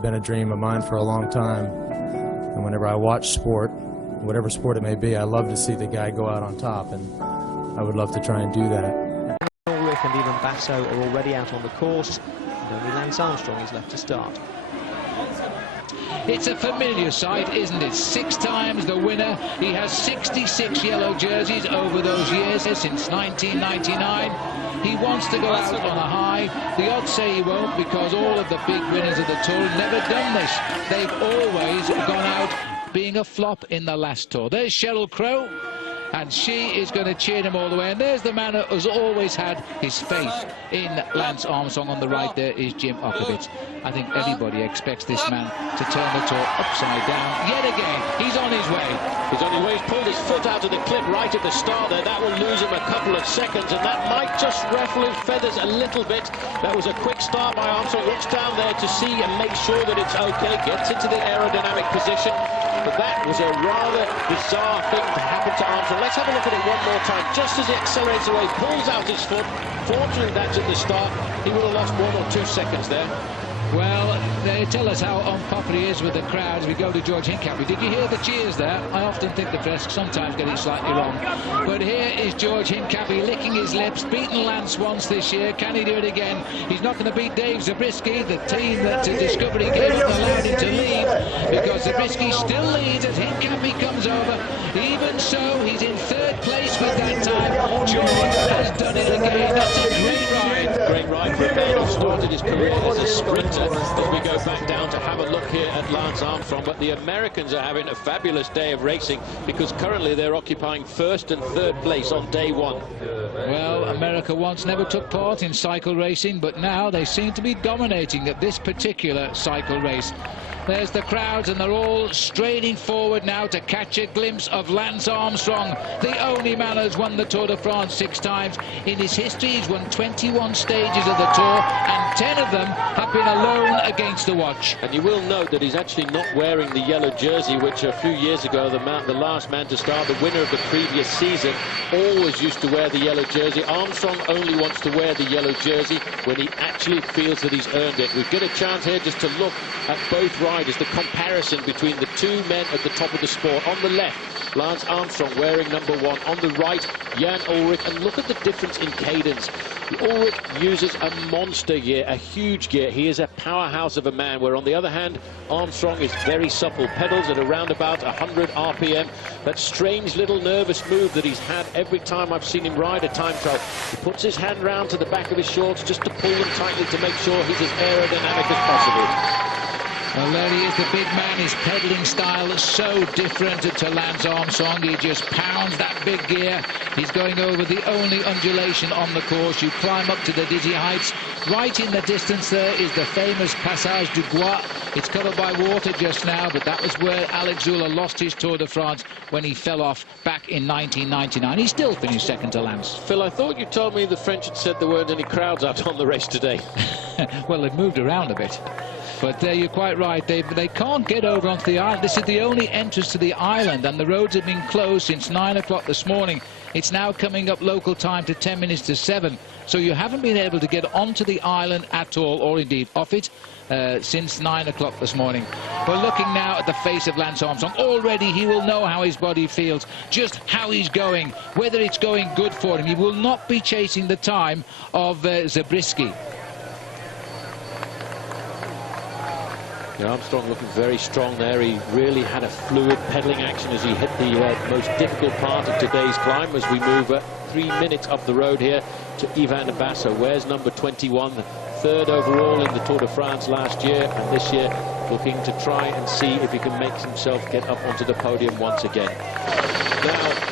been a dream of mine for a long time. And whenever I watch sport, whatever sport it may be, I love to see the guy go out on top, and I would love to try and do that. Ulrich and Ivan Basso are already out on the course, and only Lance Armstrong is left to start. It's a familiar sight, isn't it? 6 times the winner. He has 66 yellow jerseys over those years since 1999. He wants to go out on a high. The odds say he won't, because all of the big winners of the Tour have never done this. They've always gone out being a flop in the last Tour. There's Sheryl Crow, and she is going to cheer him all the way. And there's the man who has always had his faith in Lance Armstrong. On the right there is Jim Okovitz. I think anybody expects this man to turn the Tour upside down yet again. He's on his way. He's on his way. He's pulled his foot out of the clip right at the start there. That will lose him a couple of seconds, and that might just ruffle his feathers a little bit. That was a quick start by Armstrong. Looks down there to see and make sure that it's okay. Gets into the aerodynamic position. But that was a rather bizarre thing to happen to Armstrong. Let's have a look at it one more time. Just as he accelerates away, pulls out his foot. Fortunately, that's at the start. He would have lost 1 or 2 seconds there. Well, they tell us how unpopular he is with the crowds. We go to George Hincapie. Did you hear the cheers there? I often think the press sometimes get it slightly wrong. But here is George Hincapie licking his lips, beaten Lance once this year. Can he do it again? He's not going to beat Dave Zabriskie, the team that Discovery gave up allowed him to leave, because Zabriskie still leads as Hincapie comes over. Even so, he's in 3rd place with that time. George has done it again. That's a great ride. Great ride for a man who started his career as a sprinter. As we go back down to have a look here at Lance Armstrong, but the Americans are having a fabulous day of racing, because currently they're occupying 1st and 3rd place on day 1. Well, America once never took part in cycle racing, but now they seem to be dominating at this particular cycle race. There's the crowds, and they're all straining forward now to catch a glimpse of Lance Armstrong, the only man who's won the Tour de France 6 times. In his history, he's won 21 stages of the Tour, and 10 of them have been alone against the watch. And you will note that he's actually not wearing the yellow jersey, which a few years ago, the last man to start, the winner of the previous season, always used to wear the yellow jersey. Armstrong only wants to wear the yellow jersey when he actually feels that he's earned it. We get a chance here just to look at both riders, the comparison between the 2 men at the top of the sport. On the left, Lance Armstrong wearing number 1. On the right, Jan Ullrich. And look at the difference in cadence. Ullrich uses a monster gear, a huge gear. He is a powerhouse of a man, where on the other hand, Armstrong is very supple. Pedals at around about 100 RPM. That strange little nervous move that he's had every time I've seen him ride a time trial. He puts his hand round to the back of his shorts just to pull them tightly to make sure he's as aerodynamic as possible. Well, there he is, the big man. His pedaling style is so different to Lance Armstrong. He just pounds that big gear. He's going over the only undulation on the course. You climb up to the dizzy heights. Right in the distance there is the famous Passage du Bois. It's covered by water just now, but that was where Alex Zula lost his Tour de France when he fell off back in 1999. He still finished 2nd to Lance. Phil, I thought you told me the French had said there weren't any crowds out on the race today. Well, they've moved around a bit. But you're quite right. They can't get over onto the island. This is the only entrance to the island, and the roads have been closed since 9 o'clock this morning. It's now coming up local time to 10 minutes to 7. So you haven't been able to get onto the island at all, or indeed off it, since 9 o'clock this morning. We're looking now at the face of Lance Armstrong. Already he will know how his body feels, just how he's going, whether it's going good for him. He will not be chasing the time of Zabriskie. Armstrong looking very strong there. He really had a fluid pedaling action as he hit the most difficult part of today's climb, as we move 3 minutes up the road here to Ivan Basso. Where's number 21, the 3rd overall in the Tour de France last year, and this year looking to try and see if he can make himself get up onto the podium once again. Now,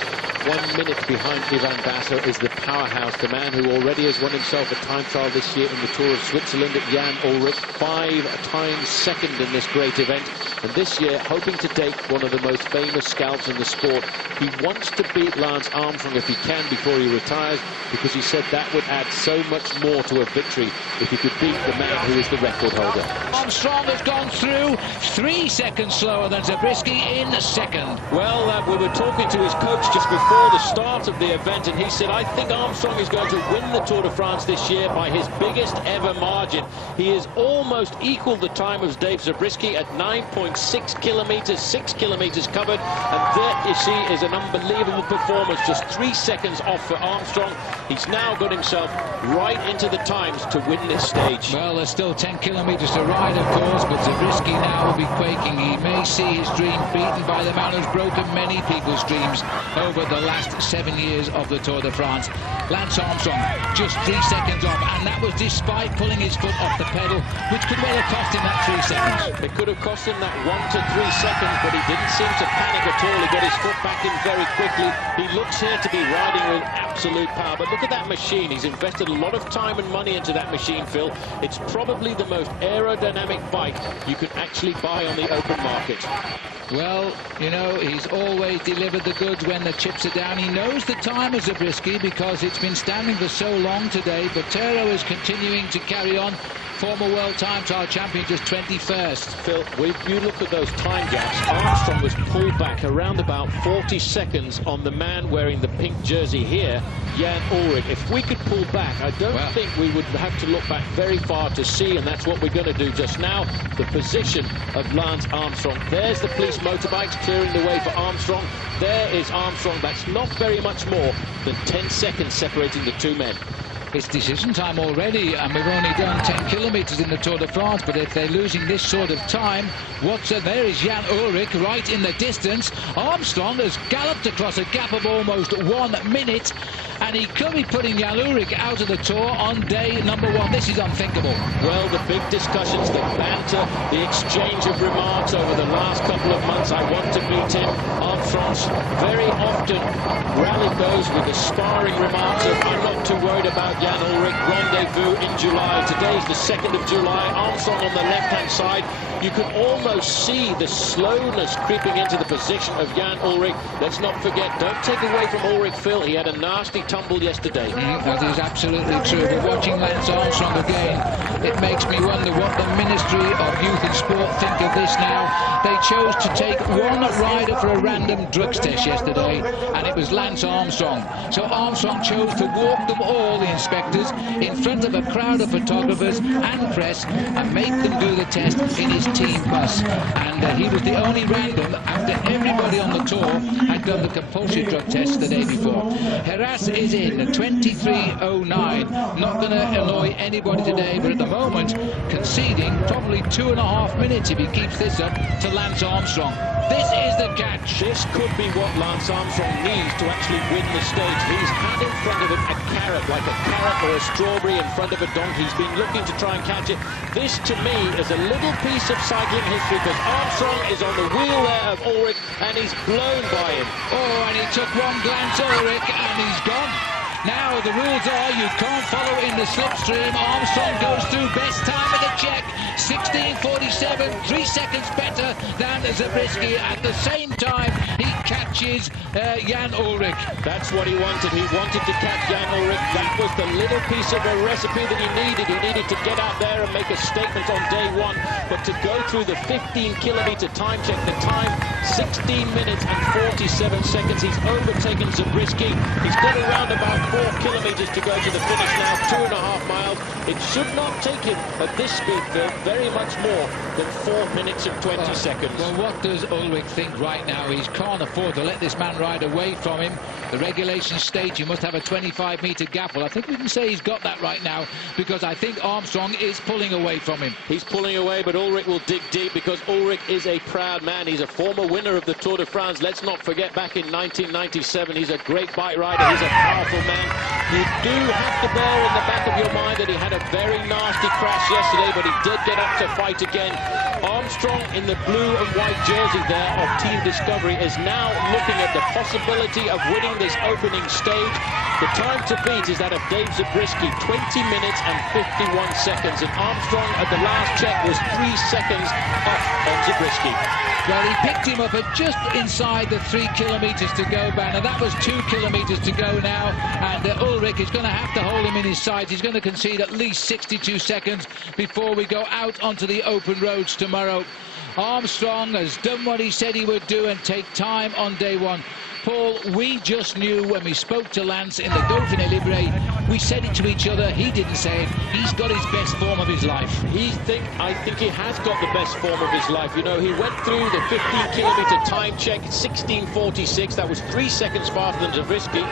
1 minute behind Ivan Basso is the powerhouse, the man who already has won himself a time trial this year in the Tour of Switzerland, at Jan Ullrich, 5 times 2nd in this great event. And this year, hoping to take one of the most famous scalps in the sport. He wants to beat Lance Armstrong if he can before he retires, because he said that would add so much more to a victory if he could beat the man who is the record holder. Armstrong has gone through 3 seconds slower than Zabriskie in second. Well, we were talking to his coach just before the start of the event, and he said, I think Armstrong is going to win the Tour de France this year by his biggest ever margin. He is almost equal the time of Dave Zabriskie at 9.6 kilometers, 6 kilometers covered, and there you see is an unbelievable performance, just 3 seconds off for Armstrong. He's now got himself right into the times to win this stage. Well, there's still 10 kilometers to ride, of course, but Zabriskie now will be quaking. He may see his dream beaten by the man who's broken many people's dreams over the last 7 years of the Tour de France. Lance Armstrong just 3 seconds off, and that was despite pulling his foot off the pedal, which could well have cost him that 3 seconds. It could have cost him that 1 to 3 seconds, but he didn't seem to panic at all. He got his foot back in very quickly. He looks here to be riding with absolute power, but look at that machine. He's invested a lot of time and money into that machine, Phil. It's probably the most aerodynamic bike you can actually buy on the open market. Well, you know, he's always delivered the goods when the chips are down. He knows the time of Zabriskie because it's been standing for so long today. Botero is continuing to carry on. Former world time trial champion, just 21st. Phil, if you look at those time gaps, Armstrong was pulled back around about 40 seconds on the man wearing the pink jersey here, Jan Ullrich. If we could pull back, I don't think we would have to look back very far to see, and that's what we're going to do just now, the position of Lance Armstrong. There's the police motorbikes clearing the way for Armstrong. There is Armstrong. That's not very much more than 10 seconds separating the two men. It's decision time already, and we've only done 10 kilometers in the Tour de France, but if they're losing this sort of time, there is Jan Ullrich right in the distance. Armstrong has galloped across a gap of almost 1 minute, and he could be putting Jan Ullrich out of the Tour on day number 1. This is unthinkable. Well, the big discussions, the banter, the exchange of remarks over the last couple of months, I want to beat him. Armstrong's very often rallied those with the sparring remarks of, I'm not too worried about Jan Ullrich. Rendezvous in July. Today's the 2nd of July. Armstrong on the left-hand side. You can almost see the slowness creeping into the position of Jan Ullrich. Let's not forget, don't take away from Ullrich, Phil. He had a nasty tumble yesterday. That is absolutely true. But watching Lance Armstrong again, it makes me wonder what the Ministry of Youth and Sport think of this now. They chose to take one rider for a random drugs test yesterday, and it was Lance Armstrong. So Armstrong chose to walk them all, the inspectors, in front of a crowd of photographers and press, and make them do the test in his team bus. And he was the only random after everybody on the Tour had done the compulsory drug test the day before. Heras is in 23:09. Not going to annoy anybody today, but at the moment conceding probably 2.5 minutes if he keeps this up to Lance Armstrong. This is the catch. This could be what Lance Armstrong needs to actually win the stage. He's had in front of him a carrot, like a carrot or a strawberry in front of a donkey. He's been looking to try and catch it. This, to me, is a little piece of cycling history, because Armstrong is on the wheel there of Ullrich, and he's blown by him. Oh, and he took one glance, Ullrich, and he's gone. Now, the rules are you can't follow in the slipstream. Armstrong goes through best time of the check, 16:47, 3 seconds better than Zabriskie. At the same time, he catches Jan Ullrich. That's what he wanted. He wanted to catch Jan Ullrich. That was the little piece of a recipe that he needed. He needed to get out there and make a statement on day 1. But to go through the 15-kilometer time check, the time, 16 minutes and 47 seconds. He's overtaken Zabriskie. He's got around about 4 kilometers to go to the finish now, 2.5 miles. It should not take him at this speed, Phil, very much more than 4 minutes and 20 seconds. Well, what does Ullrich think right now? He can't afford to let this man ride away from him. The regulations state you must have a 25-meter gap. Well, I think we can say he's got that right now, because I think Armstrong is pulling away from him. He's pulling away, but Ullrich will dig deep, because Ullrich is a proud man. He's a former winner of the Tour de France. Let's not forget, back in 1997, he's a great bike rider. He's a powerful man. You do have to bear in the back of your mind that he had a very nasty crash yesterday, but he did get up to fight again. Armstrong in the blue and white jersey there of Team Discovery is now looking at the possibility of winning this opening stage. The time to beat is that of Dave Zabriskie, 20 minutes and 51 seconds. And Armstrong at the last check was 3 seconds off on Zabriskie. Well, he picked him up at just inside the 3 kilometres to go, Banner. That was 2 kilometres to go now, and Ulrich is going to have to hold him in his sights. He's going to concede at least 62 seconds before we go out onto the open roads tomorrow. Armstrong has done what he said he would do and take time on day one. Paul, we just knew when we spoke to Lance in the Dauphiné Libre, we said it to each other, he didn't say it, he's got his best form of his life. I think he has got the best form of his life. You know, he went through the 15-kilometre time check, 16:46. That was 3 seconds faster than Zabriskie,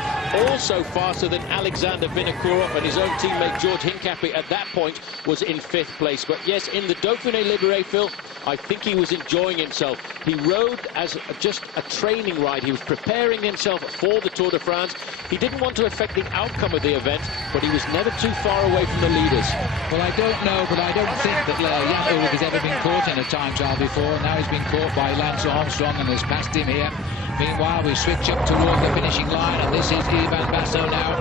also faster than Alexander Vinokourov, and his own teammate George Hincapie at that point was in 5th place. But yes, in the Dauphiné Libre, Phil, I think he was enjoying himself. He rode as just a training ride. He was preparing himself for the Tour de France. He didn't want to affect the outcome of the event, but he was never too far away from the leaders. Well, I don't know, but I don't think that Jan Ulrich has ever been caught in a time trial before. Now he's been caught by Lance Armstrong and has passed him here. Meanwhile, we switch up toward the finishing line, and this is Ivan Basso now.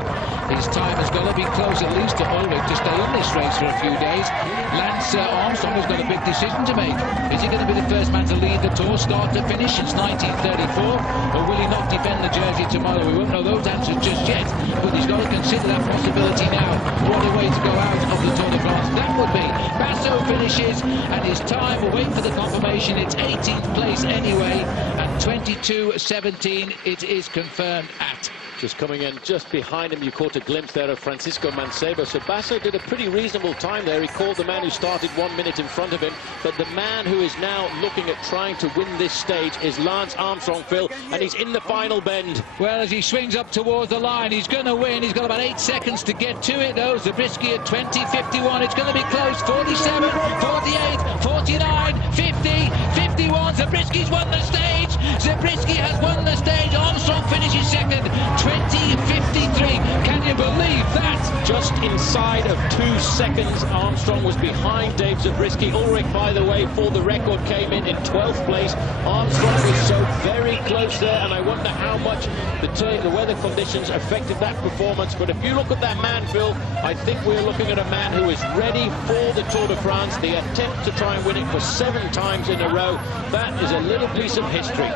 His time has got to be close at least to Ulrich to stay in this race for a few days. Lance Armstrong has got a big decision to make. Is he going to be the first man to lead the Tour, start to finish, since 1934? Or will he not defend the jersey tomorrow? We won't know those answers just yet, but he's got to consider that possibility now. What a way to go out of the Tour de France that would be. Basso finishes, and his time, we'll wait for the confirmation, it's 18th place anyway, and 22:17 it is confirmed at. Just coming in just behind him, you caught a glimpse there of Francisco Mancebo. So Basso did a pretty reasonable time there. He called the man who started 1 minute in front of him. But the man who is now looking at trying to win this stage is Lance Armstrong, Phil, and he's in the final bend. Well, as he swings up towards the line, he's going to win. He's got about 8 seconds to get to it, though. Zabriskie at 20:51. It's going to be close. 47, 48, 49, 50, 51. Zabriskie's won the stage. Zabriskie has won the stage. Armstrong finishes second. 20:53. Can you believe that? Just inside of 2 seconds, Armstrong was behind Dave Zabriskie. Ulrich, by the way, for the record, came in 12th place. Armstrong was so very close there, and I wonder how much the weather conditions affected that performance. But if you look at that man, Phil, I think we're looking at a man who is ready for the Tour de France. The attempt to try and win it for 7 times in a row. That is a little piece of history.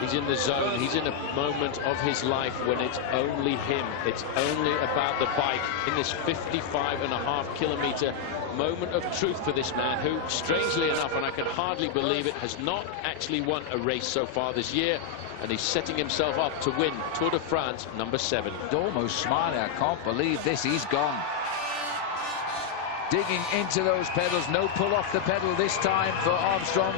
He's in the zone. He's in a moment of his life when it's only him. It's only about the bike in this 55.5-kilometre moment of truth for this man who, strangely enough, and I can hardly believe it, has not actually won a race so far this year. And he's setting himself up to win Tour de France number 7. Almost smiling. I can't believe this. He's gone. Digging into those pedals. No pull off the pedal this time for Armstrong.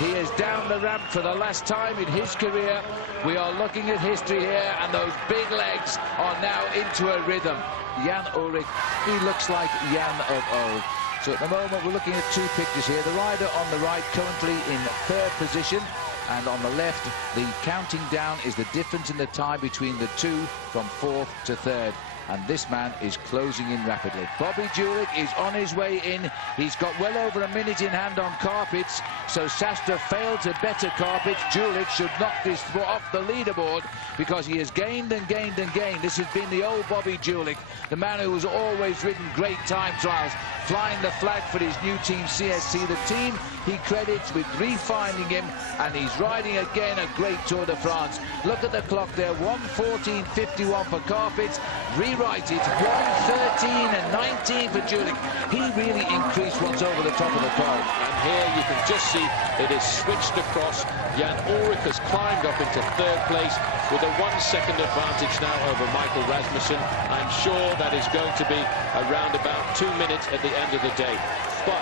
He is down the ramp for the last time in his career. We are looking at history here, and those big legs are now into a rhythm. Jan Ulrich, he looks like Jan of old. So at the moment, we're looking at 2 pictures here. The rider on the right currently in 3rd position, and on the left, the counting down is the difference in the time between the 2 from 4th to 3rd. And this man is closing in rapidly. Bobby Julich is on his way in. He's got well over a minute in hand on carpets, so Sastre failed to better carpets. Julich should knock this off the leaderboard because he has gained and gained and gained. This has been the old Bobby Julich, the man who has always ridden great time trials, flying the flag for his new team CSC, the team he credits with refining him, and he's riding again a great Tour de France. Look at the clock there, 1:14.51 for carpets. Rewrite it, 1:13.19 for Julich. He really increased once over the top of the pole. And here you can just see it is switched across. Jan Ulrich has climbed up into 3rd place with a 1 second advantage now over Michael Rasmussen. I'm sure that is going to be around about 2 minutes at the end of the day. But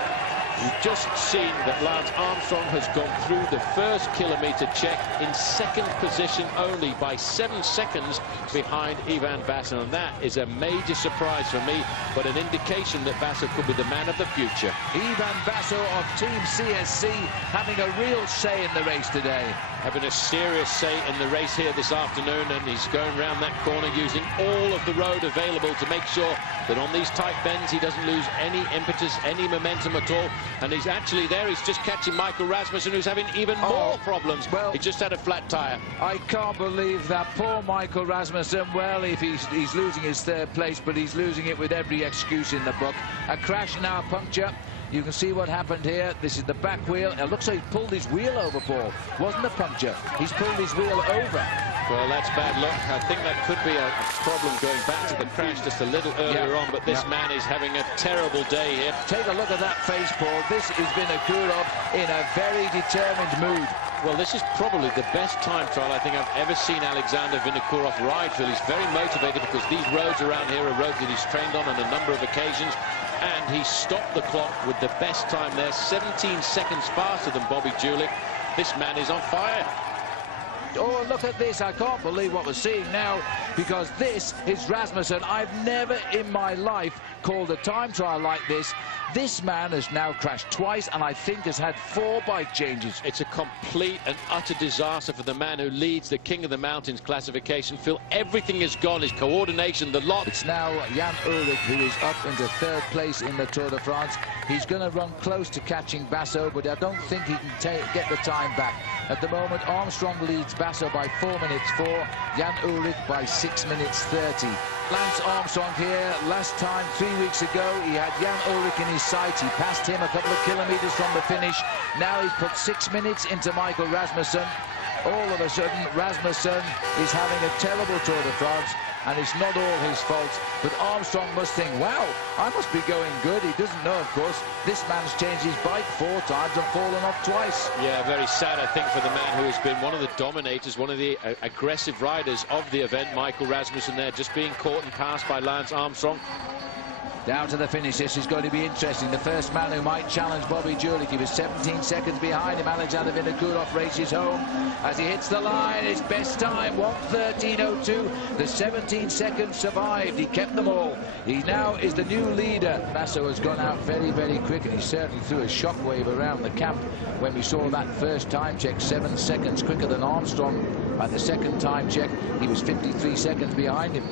We've just seen that Lance Armstrong has gone through the first kilometre check in second position only, by 7 seconds behind Ivan Basso, and that is a major surprise for me, but an indication that Basso could be the man of the future. Ivan Basso of Team CSC having a real say in the race today. Having a serious say in the race here this afternoon, and he's going around that corner using all of the road available to make sure that on these tight bends he doesn't lose any impetus, any momentum at all. And he's actually there, he's just catching Michael Rasmussen, who's having even more problems. Well, he just had a flat tyre. I can't believe that. Poor Michael Rasmussen. Well, if he's losing his third place, but he's losing it with every excuse in the book. A crash, now a puncture. You can see what happened here. This is the back wheel. It looks like he pulled his wheel over, Paul. Wasn't a puncture. He's pulled his wheel over. Well, that's bad luck. I think that could be a problem going back to the crash just a little earlier on, but this man is having a terrible day here. Take a look at that face, Paul. This is Vinokurov in a very determined mood. Well, this is probably the best time trial I think I've ever seen Alexander Vinokurov ride, Phil. He's very motivated because these roads around here are roads that he's trained on a number of occasions. And he stopped the clock with the best time there, 17 seconds faster than Bobby Julich. This man is on fire. Oh, look at this. I can't believe what we're seeing now, because this is Rasmussen. I've never in my life called a time trial like this. This man has now crashed twice, and I think has had 4 bike changes. It's a complete and utter disaster for the man who leads the King of the Mountains classification. Phil, everything is gone, his coordination, the lot. It's now Jan Ullrich who is up into 3rd place in the Tour de France. He's going to run close to catching Basso, but I don't think he can get the time back. At the moment, Armstrong leads Basso by 4 minutes 4, Jan Ullrich by 6 minutes 30. Lance Armstrong here. Last time, 3 weeks ago, he had Jan Ullrich in his sights. He passed him a couple of kilometres from the finish. Now he's put 6 minutes into Michael Rasmussen. All of a sudden, Rasmussen is having a terrible Tour de France, and it's not all his fault. But Armstrong must think, wow, I must be going good. He doesn't know, of course, this man's changed his bike 4 times and fallen off twice. Yeah, very sad, I think, for the man who has been one of the dominators, one of the aggressive riders of the event, Michael Rasmussen there, just being caught and passed by Lance Armstrong. Down to the finish. This is going to be interesting. The first man who might challenge Bobby Julich. He was 17 seconds behind him. Alexander Vinokurov races home as he hits the line. His best time, 1:13.02. The 17 seconds survived. He kept them all. He now is the new leader. Basso has gone out very, very quick, and he certainly threw a shockwave around the camp when we saw that first time check. 7 seconds quicker than Armstrong. At the second time check, he was 53 seconds behind him.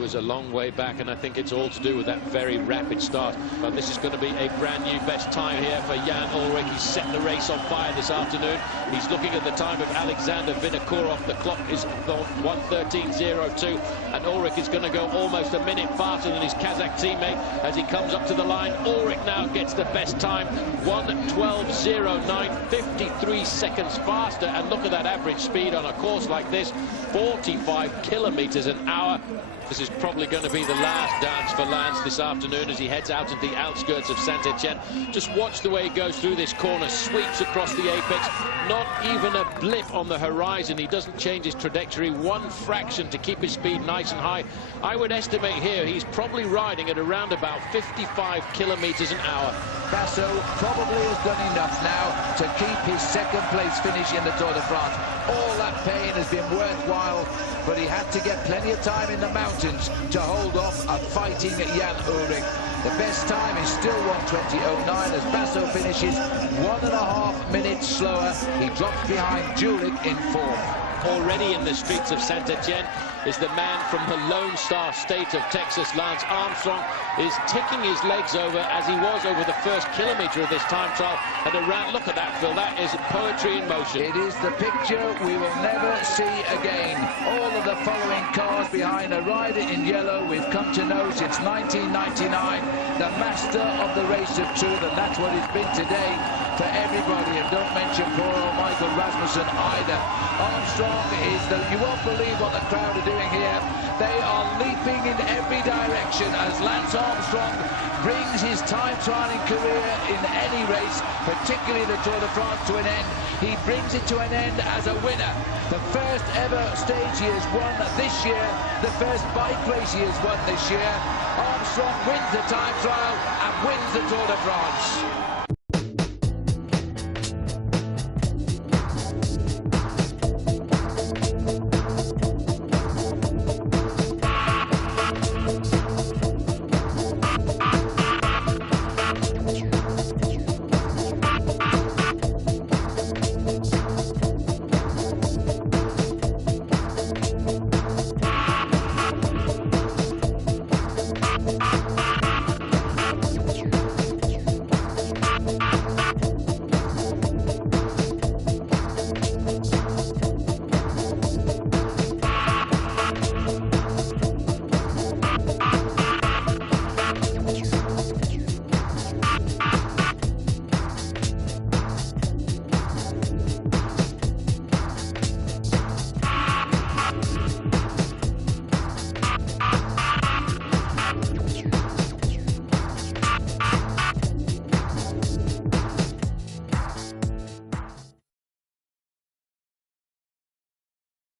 Was a long way back, and I think it's all to do with that very rapid start. But this is going to be a brand new best time here for Jan Ullrich. He's set the race on fire this afternoon. He's looking at the time of Alexander Vinokurov. The clock is 1:13.02, and Ullrich is going to go almost a minute faster than his Kazakh teammate as he comes up to the line. Ullrich now gets the best time, 1:12.09, 53 seconds faster, and look at that average speed on a course like this, 45 kilometers an hour. This is probably going to be the last dance for Lance this afternoon as he heads out into the outskirts of Saint-Etienne. Just watch the way he goes through this corner, sweeps across the apex, not even a blip on the horizon. He doesn't change his trajectory one fraction to keep his speed nice and high. I would estimate here he's probably riding at around about 55 kilometers an hour. Basso probably has done enough now to keep his second place finish in the Tour de France. All that pain has been worthwhile, but he had to get plenty of time in the mountains to hold off a fighting Jan Ullrich. The best time is still 1:20.09 as Basso finishes 1.5 minutes slower. He drops behind Julich in 4th. Already in the streets of Saint-Etienne is the man from the Lone Star state of Texas. Lance Armstrong is ticking his legs over as he was over the first kilometre of this time trial. And around, look at that, Phil, that is poetry in motion. It is the picture we will never see again. All of the following cars behind a rider in yellow we've come to know since 1999, the master of the race of truth, and that's what it's been today for everybody. And don't mention poor old Michael Rasmussen either. Armstrong is you won't believe what the crowd are doing here. They are leaping in every direction as Lance Armstrong brings his time trialing career in any race, particularly the Tour de France, to an end. He brings it to an end as a winner. The first ever stage he has won this year, the first bike race he has won this year. Armstrong wins the time trial and wins the Tour de France.